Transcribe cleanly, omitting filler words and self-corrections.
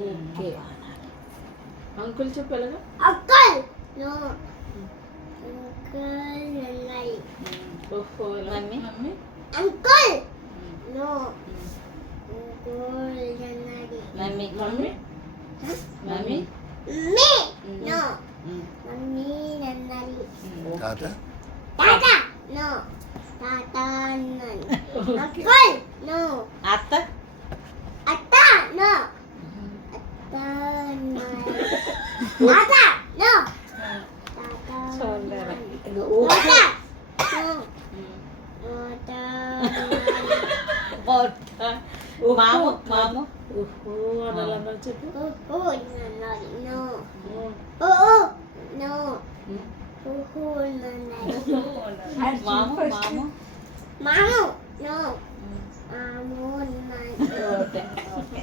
Okay. Uncle చెప్పు ఎలాగా? Uncle no uncle నన్నది. ఓహో mummy mummy uncle no uncle నన్నది. Mummy mummy mummy mummy no mummy నన్నది. తాత తాత నో తాత నన్నది. అంకుల్ నో అత్త అత్త నో అత్త నన్నది. తాత నో తాత నన్నది. తాత నో తాత మాము మాము ఓహో అనాలన్నా చెప్పు. ఓహో నన్నది. నో ఓ. ఓహో నో ఓహో నన్నది. మాము మాము మాము నో మాము నన్నది. Okay okay